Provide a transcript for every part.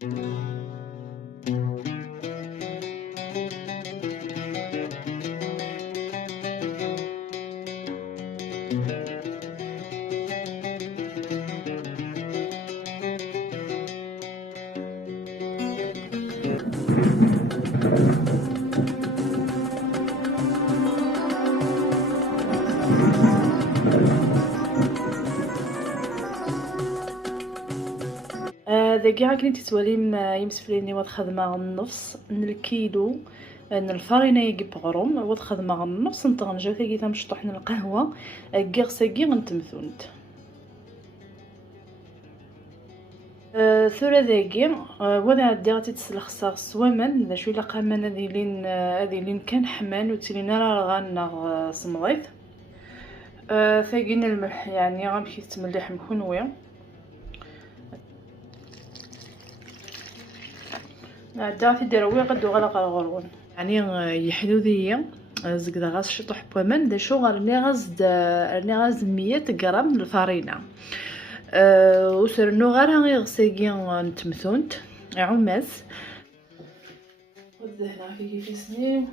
داكي ها كنتي تواليم يمسفليني واد خدمة النص من الكيلو ان الفرينة يجي بغروم واد خدمة النص نطغنجا ثاقي تمشطح من القهوة كيغ ساقي غنتمثونت ثورة ذاكي واد عدي غاتي تسلخصا سوامان دا شوي لقامان هذي لين كان حمان وتلينا راه غانا صمغيث ثاقين الملح يعني غنمشي تملح مكونوي عدا في دروي قد غلق الغرون يعني يحدودية زقدا غاز شطح بومان دا شو رني غاز 100 غرام الفرينة وسرنو غير غيغساكي نتمثونت عماس ودهنا في كيفسني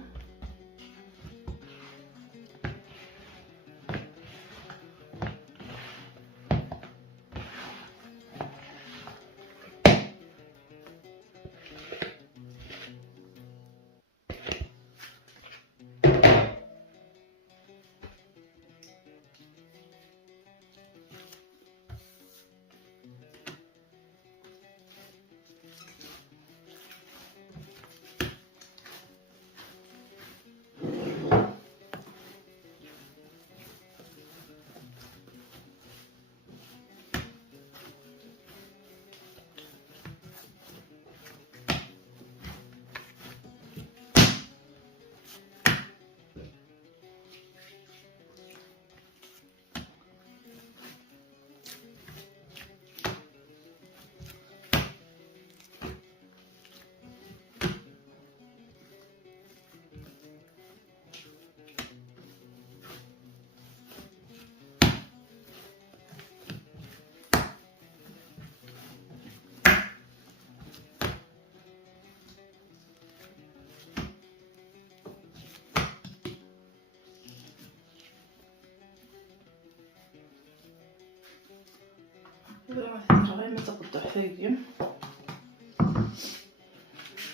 ما تقطع ثاقي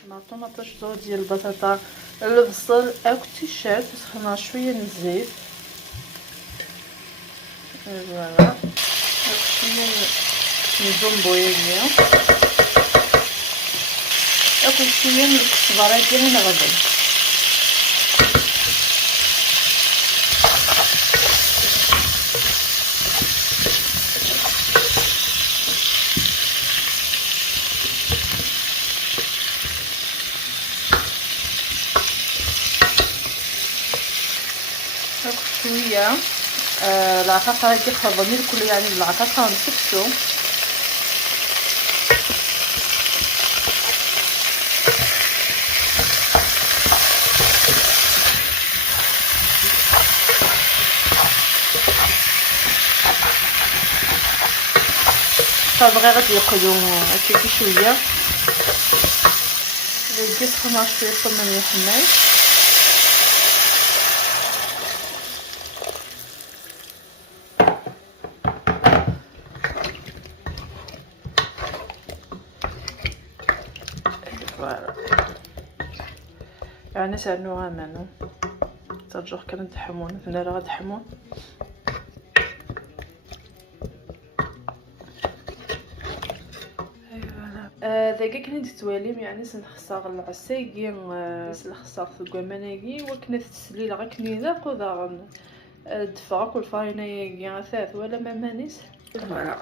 نعطو مطاش ديال البطاطا البصل اكتشات سخنا شويه من الزيت فوالا شويه من الزنبويه اكل شويه من الكزبره ديالي نغزل شويه العقاقه هادي خربانين الكل يعني العقاقه نفسو صافي غادي يقلو هكا شويه غادي سخنا شويه الطماطم يحماي فوالا يعني سعنوها منو ترجع كان تحمون هنا راه تحمون ذاك كنت تواليم يعني سنخسر العساكي سنخسر ثقوماناكي وكنا تسليل غا كنيدا قودا دفاق والفاينه ياكي ثاث ولا ما مانيس فوالا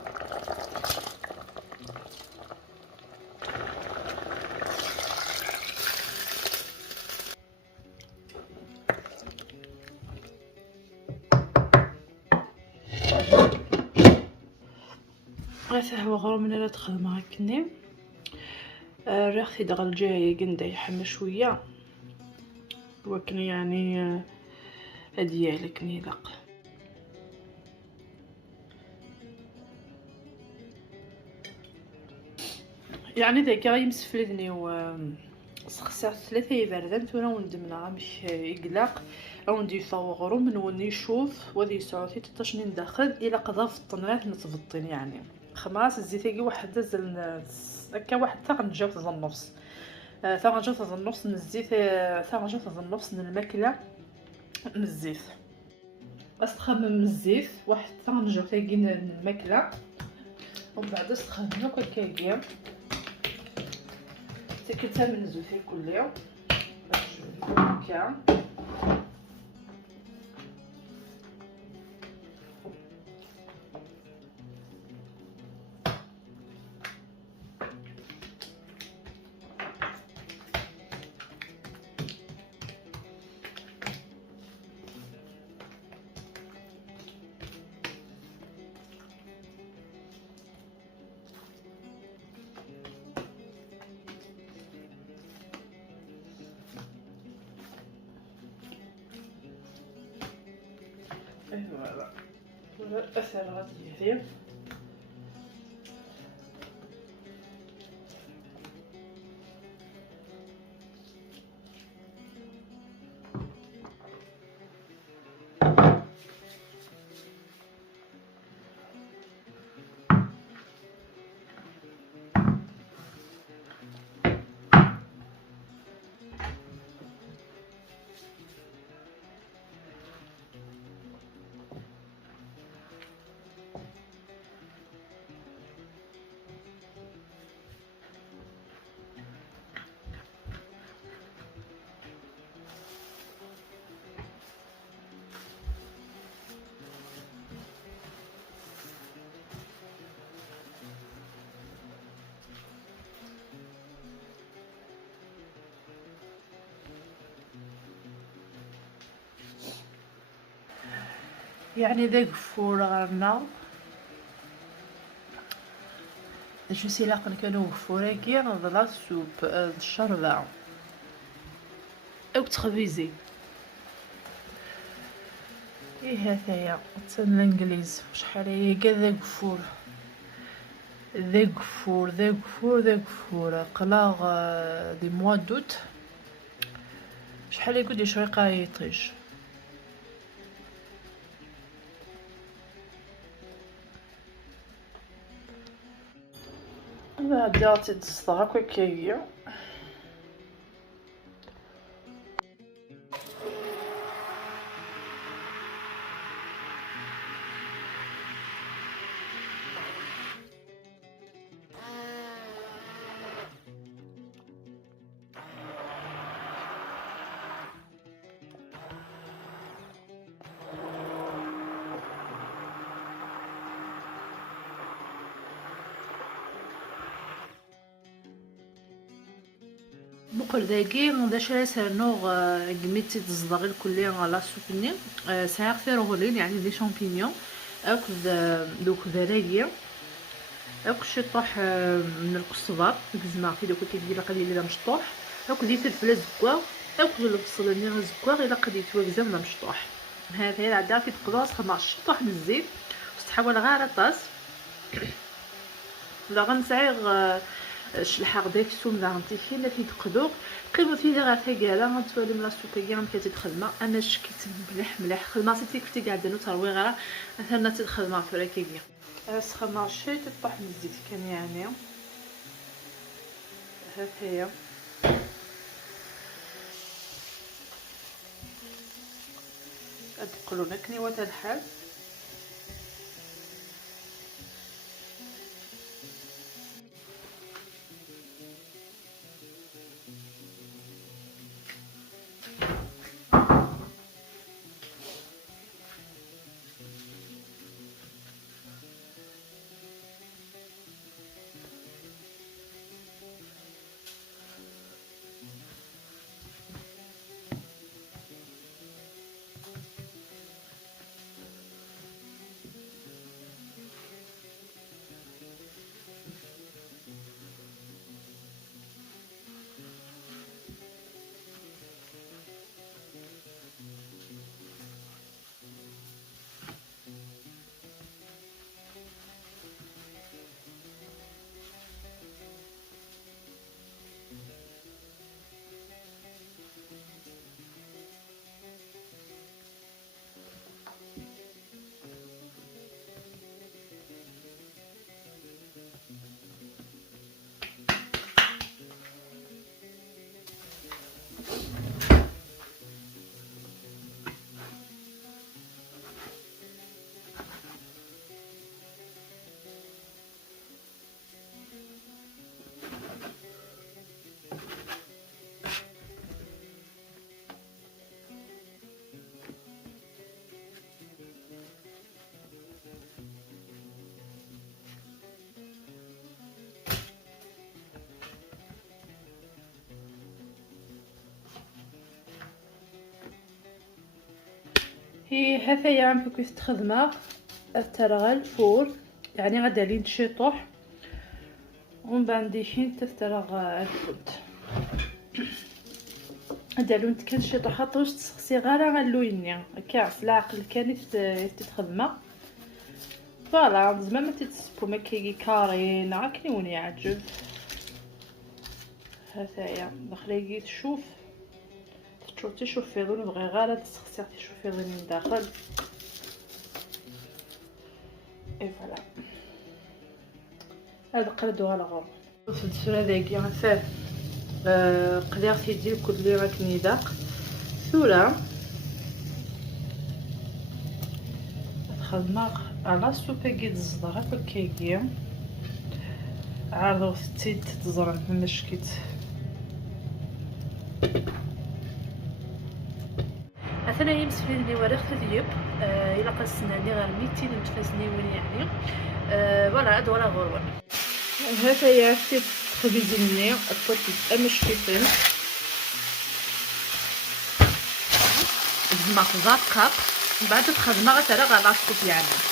هو غير من لا تخدم هكني ريحتي دغ الجايه قندا يحمى شويه وكن يعني هديالك نيلق يعني داكا يمسفلدني سخسرت 3 يبردان تورا وندمنا باش يقلق او ندي فوغرو من وني يشوف وذي ساعتي تطشني ندخل الى قضا في الطنرات نتبطين يعني خماس الزيتاكي واحد دزل هكا واحد تاع نجاوز النص ثا نجاوز النص من الزيت ثا نجاوز النص من الماكله من الزيت بس تخمم من الزيت واحد ثا نجاوز تاكي الماكله ومن بعد تخمم هكاكيا سكتها من الزيت كلها باش هكا فوالا اثر غادي يدير يعني ذاك فور غرنا شو سيلاقن كانوا فوراكي نضلا سوب الشربة او تخبيزي ايه هذايا تسن الانجليز شحال هي كاع ذاك فور ذاك فور قلاغ دي موا دوت شحال يقول شويقه يطيش بعدا تتصدق هكايا بقول داكي داش راه سرنوغ قميتي تصدغي الكليه على سوبني ساعه في رغلين يعني دي شامبينيون اكل دوك دراجيه اكل شطح من القصبر كزما في دوك كيدير قليل الا مشطوح اكل دي فلفل زكوا اكل البصل اللي زكوا الا قديت وكزا ولا مشطوح هذا هي العدا في تقلاص 15 شطوح من الزيت وتحول غير طاس لا غنسعيغ شلحق داك السوم لا غنطيفيه لا في تقدوق قيمه في غير ثقاله غنتوالي من لاصوكا كاع مكاتي الخدمه انا شكيت مليح خدمه سيتي كنتي قاعده نو تروي غير مثلا تخدمه في راكيبيا سخنا شي تطيح من الزيت كان يعني ها هي ادقلونا كنيوه الحال هي هذايا عم بكو تخدمه ترغى الفور يعني غادا لين تشيطوح ومن بعد ديشين تسترغى الفود هذا لون كان شيطوح حطوش تسقسي غير اللوينيا كاع العقل كانت تتخدمه فوالا زعما ما تتسبو ما كيجي كارين عاكني وني يعجب هذايا داخلي تشوف تشوف في ظل بغي غير تسقسي تشوف في ظل من داخل اي فوالا هذا قردو على غور الفلفل هذاك يا فاه قليغ تيدير كل لي راكني داق ثورة خدمة على سوبا كيد الزدر هكا كيجي عارضو تيد تزرع مشكيت اثنا يمسفين لي ورق تذيب الى قسناني غير 200 متفاسني وين يعني فوالا هاد ولا غرور هذا هي خبيزيني البوتيس المشكيتين زعما دقائق من بعد تخدمها غترى على الصوت يعني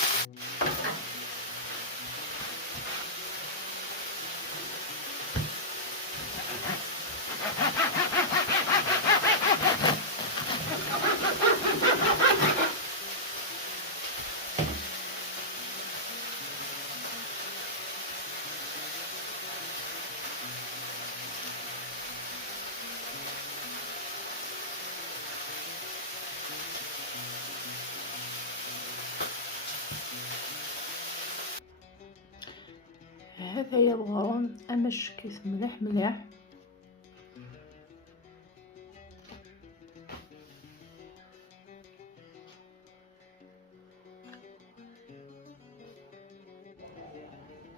هذا هي الغرون امشكيت مليح مليح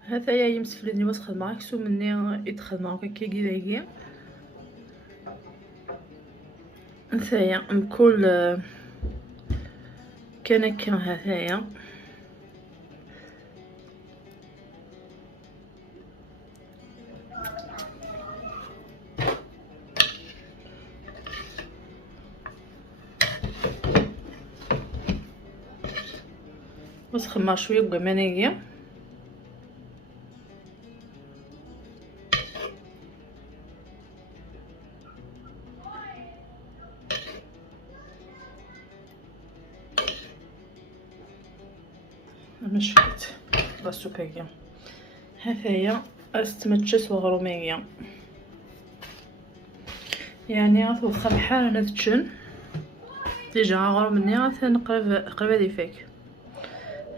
هذا هي يمسفلني واش خدمه كسو مني يتخدمه كيجي دايقي هذايا مكل كان هذايا وسخمها شويه بقمانيه مشكت باسوكايا هذايا استمتشس وغروميه يعني واخا بحال انا تشن ديجا غرو مني قريبه دي فيك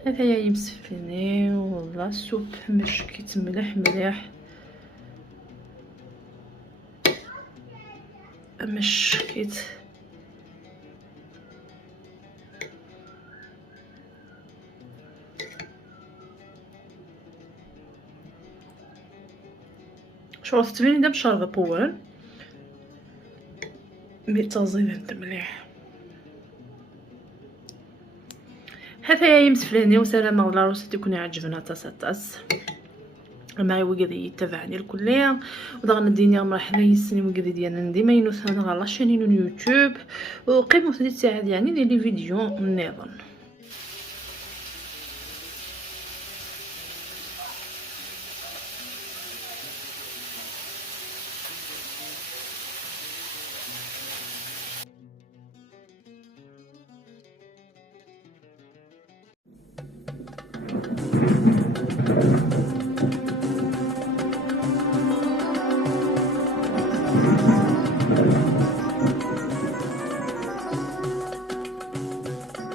هذايا يمسفيني والله السوب مشكيت مليح مليح مشكيت شغل تبين دا بشربة بوان بتزيد مليح هذا يمسفلني وسلام الله روسي يكون يعجبنا تاس معي وقدي يتابعني الكلية وضغنا الدنيا مرحلة يسني وقدي ديالنا ديما ينوث هذا على شانين اليوتيوب وقيموا 3 ساعات يعني ديال لي فيديو نظن